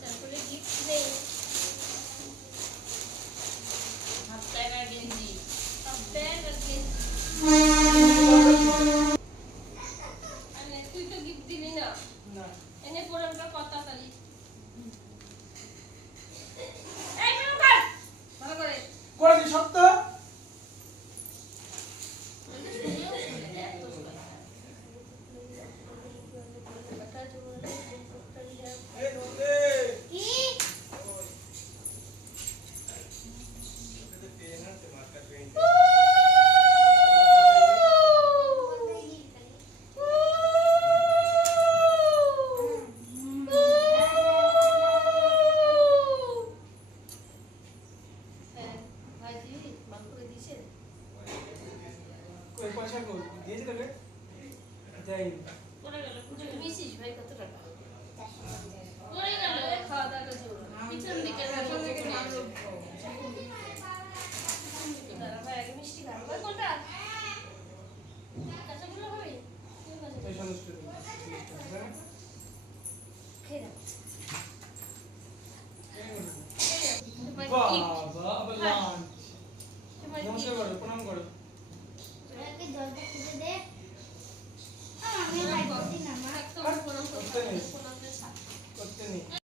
তারপরে গিফট নেই half pant আর গেঞ্জি তুই তো গিফট দিলি না এনে পড়াটা কথা তালি ভালো করে করেছি সত্য পয়সা দিয়েছি তোকে যাইনি পড়ে গেল মিছিস ভাই কত টাকা পড়ে গেল খাওয়া দাওয়া পিছন দিকে ভাই আগে মিষ্টি খাবো ভাই কোনটা কাঁচাগুলো হবে এই সমস্ত খেয়ে দাও বাবা বললাম নমস্কার করো প্রণাম করো জলটা খুঁজে দে